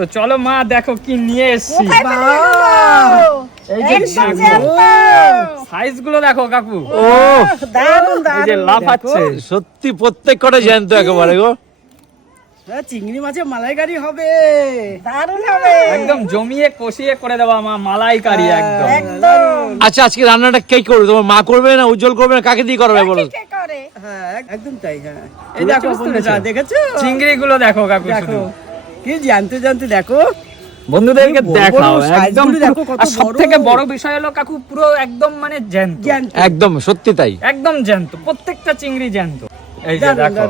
তো চলো মা দেখো কি নিয়ে এসেছি। কোথায় পেলে এগুলো? এই যে একদম দেখো। জ্যান্ত। সাইজগুলো দেখো কাকু। ও এই যে লাফাচ্ছে সত্যি প্রত্যেক কটা জ্যান্ত একেবারে গো। হ্যাঁ, চিংড়ি মাছের মালাইকারি হবে। দারুণ হবে। একদম জমিয়ে কষিয়ে করে মা মালাইকারি একদম। একদম। আচ্ছা আজকে রান্নাটা কে করবে? তোমার মা করবে না উজ্জ্বল করবে না? কাকে দিয়ে করবে বলো? হ্যাঁ একদম তাই হ্যাঁ। এই দেখো বন্ধুরা দেখেছ? চিংড়ি গুলো দেখো কাকু শুধু। কি জানতে জানতে দেখো? বন্ধুদেরকে দেখো দেখাও একদম দেখো কত আর সব থেকে বড় বিষয় হলো কাকু পুরো একদম মানে জ্যান্ত। একদম সত্যি তাই। একদম জ্যান্ত প্রত্যেকটা চিংড়ি জ্যান্ত। এই যে দেখো।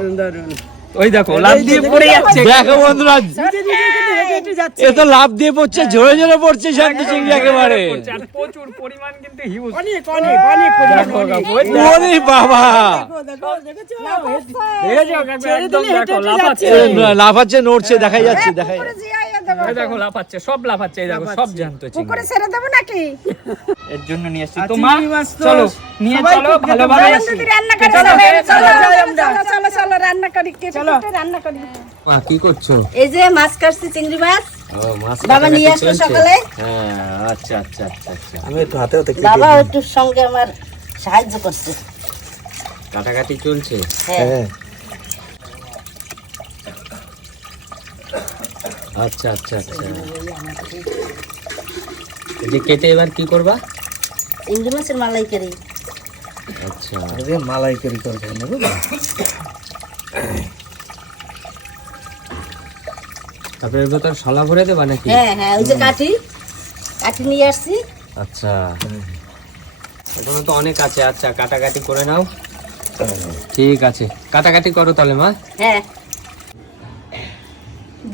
ওই দেখো লাভ দিয়ে পড়ে যাচ্ছে। দেখো বন্ধুরা যাচ্ছে। এ তো লাভ দিয়ে পড়ছে ঝরে ঝরে পড়ছে শান্তি চিংড়ি একেবারে। প্রচুর পরিমাণ কিন্তু হিউজ অনেক অনেক অনেক। ওরে বাবা! দেখো, দেখো, দেখেছ? লাফাচ্ছে যাচ্ছে। নড়ছে দেখাই যাচ্ছে দেখাই। পুকুরে জিয়াইয়া দেবো এই দেখো লাফাচ্ছে সব লাফাচ্ছে এই দেখো সব জ্যান্ত চিংড়ি। পুকুরে ছেড়ে দেবো নাকি? এর জন্য নিয়ে এসেছি। তো মা মাছ চলো নিয়ে চলো ভালোভাবে রান্না করে চলো, চলো চলো, চলো রান্না করি কেটে চলো। রান্না করি। মা কি করছ? এই যে মাছ কাটছি চিংড়ি মাছ। বাবা নিয়ে আসলো সকালে। হ্যাঁ আচ্ছা আচ্ছা আচ্ছা আচ্ছা। আমি একটু হাতে হাতে বাবা একটু সঙ্গে আমার সাহায্য করছে। কাটাকাটি চলছে? হ্যাঁ। আচ্ছা আচ্ছা আচ্ছা। যে কেটে এবার কি করবা? চিংড়ি মাছের মালাই করি আচ্ছা আজকে মালাই করি করব? তারপরে ভেতর শলা ভরে দেবা নাকি? হ্যাঁ হ্যাঁ ওই যে কাঠি কাঠি নিয়ে আসছি। আচ্ছা। এখনও তো অনেক আছে। আচ্ছা কাটাকাটি করে নাও। ঠিক আছে। কাটাকাটি করো তাহলে মা। হ্যাঁ।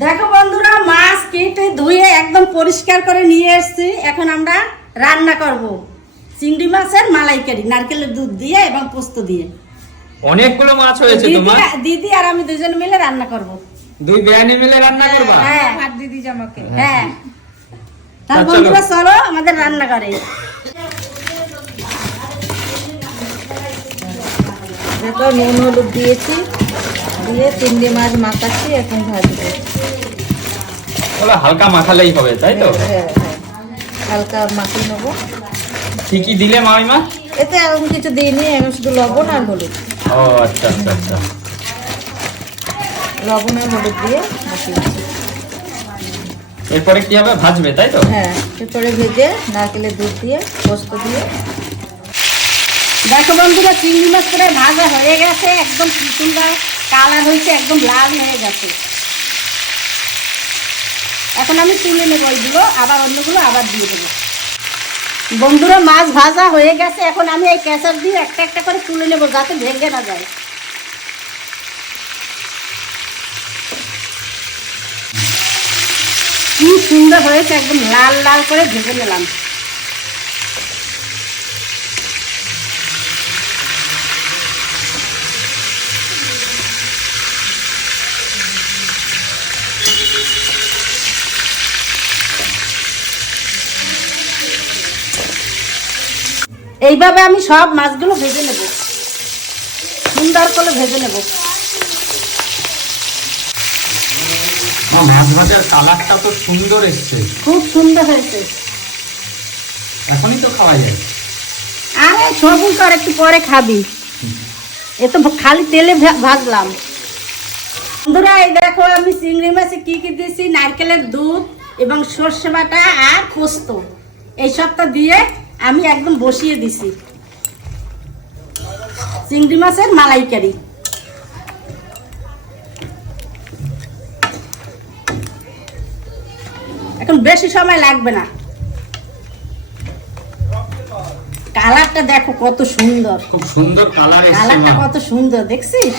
দেখো বন্ধুরা মাছ কেটে ধুয়ে একদম পরিষ্কার করে নিয়ে এসেছি। এখন আমরা রান্না করব। চিংড়ি মাছের মালাইকারি নারকেলের দুধ দিয়ে এবং পোস্ত দিয়ে। অনেকগুলো মাছ হয়েছে দিদি তোমার। দিদি আর আমি দুজন মিলে রান্না করব। দুই বেয়ানি মিলে রান্না করবা? হ্যাঁ। আর দিদি জামাকে। হ্যাঁ। তাহলে আচ্ছা, বন্ধুরা চলো আমাদের রান্না করে। দেখো নুন হলুদ দিয়েছি। দিয়ে চিংড়ি মাছ মাখাচ্ছি এখন ভাজবো। বলো হালকা মাখালেই হবে তাই তো? হ্যাঁ হ্যাঁ হালকা মাখিয়ে নেব। কি কি দিলে মামিমা এতে এরকম কিছু দিইনি এখন শুধু লবণ আর হলুদ। ও আচ্ছা আচ্ছা আচ্ছা। লবণ আর হলুদ দিয়ে মাখিয়েছি এরপরে কি হবে? ভাজবে তাই তো? হ্যাঁ এরপরে ভেজে নারকেলের দুধ দিয়ে পোস্ত দিয়ে। দেখো বন্ধুরা চিংড়ি মাছ করে ভাজা হয়ে গেছে একদম সুন্দর কালার হয়েছে একদম লাল হয়ে গেছে। এখন আমি তুলে নেব ওইগুলো আবার অন্যগুলো আবার দিয়ে দেবো। বন্ধুরা, মাছ ভাজা হয়ে গেছে। এখন আমি এই কেঁচার দিয়ে একটা একটা করে তুলে নেব যাতে ভেঙে না যায়। কি সুন্দর হয়েছে, একদম লাল লাল করে ভেজে নিলাম। এইভাবে আমি সব মাছগুলো ভেজে নেব। সুন্দর করে ভেজে নেব। মাছ ভাজার কালারটা তো সুন্দর এসছে। খুব সুন্দর হয়েছে। এখনই তো খাওয়া যায়। আরে সবুজ আর একটু পরে খাবি। এ তো খালি তেলে ভাজলাম। বন্ধুরা এই দেখো আমি চিংড়ি মাছে কি কি দিয়েছি? নারকেলের দুধ এবং সর্ষে বাটা আর পোস্ত। এই সবটা দিয়ে আমি একদম বসিয়ে দিছি। চিংড়ি মাছের মালাইকারি। এখন বেশি সময় লাগবে না। কালারটা দেখো কত সুন্দর। খুব সুন্দর কালার কালারটা কত সুন্দর দেখছিস?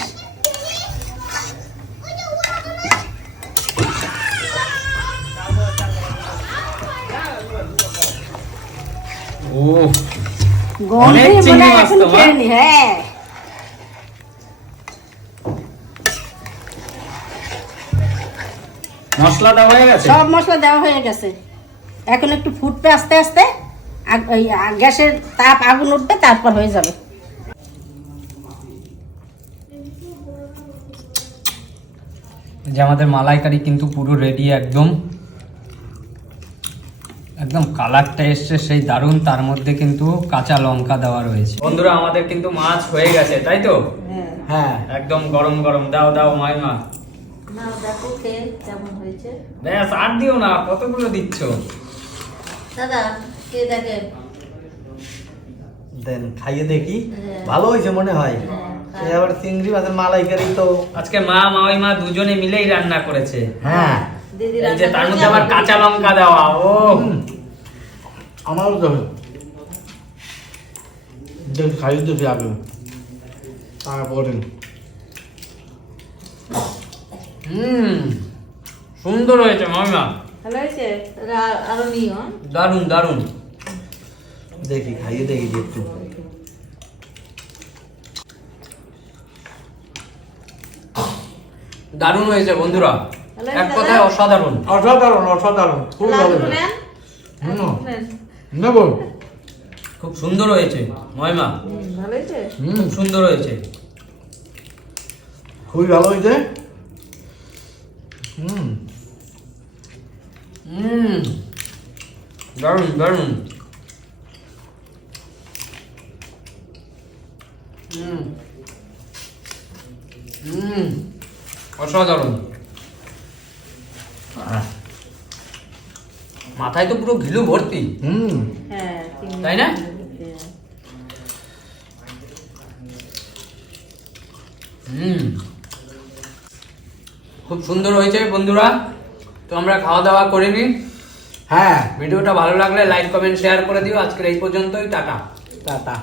ও অনেক চিংড়ি মাছ নি, হ্যাঁ মশলা দেওয়া হয়ে। গেছে? সব মশলা দেওয়া হয়ে গেছে। এখন একটু ফুটবে আস্তে আস্তে গ্যাসের তাপ আগুন উঠবে তারপর হয়ে যাবে। যে আমাদের মালাইকারি কিন্তু পুরো রেডি একদম। একদম কালারটা এসছে সেই দারুণ তার মধ্যে কিন্তু কাঁচা লঙ্কা দেওয়া রয়েছে। বন্ধুরা আমাদের কিন্তু মাছ হয়ে গেছে তাই তো? হ্যাঁ। হ্যাঁ একদম গরম গরম দাও দাও মাইমা না দেখো খেয়ে কেমন হয়েছে। ব্যাস আর দিও না কতগুলো দিচ্ছ? দাদা কে দেখে? দেন খাইয়ে দেখি। হ্যাঁ। ভালো হয়েছে মনে হয়। হ্যাঁ, সে আবার চিংড়ি মাছের মালাইকারি তো। আজকে মা দুজনে মিলেই রান্না করেছে। হ্যাঁ। দিদি যে তার মধ্যে আবার কাঁচা লঙ্কা দেওয়া ও। আমারও যাবে দেখি খাইয়ে দেখি আগে তারপরে। হুম সুন্দর হয়েছে মামিমা। ভালো হয়েছে? তাহলে আরও নিও হ্যাঁ? দারুণ দারুণ। দেখি খাইয়ে দেখি একটু। দারুণ হয়েছে বন্ধুরা। এক কথায় অসাধারণ। অসাধারণ অসাধারণ। খুব ভালো হুম। নেন। নেব খুব সুন্দর হয়েছে হুম, ভালো হয়েছে হুম সুন্দর হয়েছে। খুবই ভালো হয়েছে। হুম। হুম। দারুণ দারুণ। হুম। হুম। অসাধারণ। মাথায় তো পুরো ঘিলু ভর্তি। হুম। হ্যাঁ তাই না? হ্যাঁ। হুম। খুব সুন্দর হয়েছে বন্ধুরা। তো আমরা খাওয়া দাওয়া করে নিই। হ্যাঁ। ভিডিওটা ভালো লাগলে লাইক কমেন্ট শেয়ার করে দিও। আজকের এই পর্যন্তই টাটা। টাটা।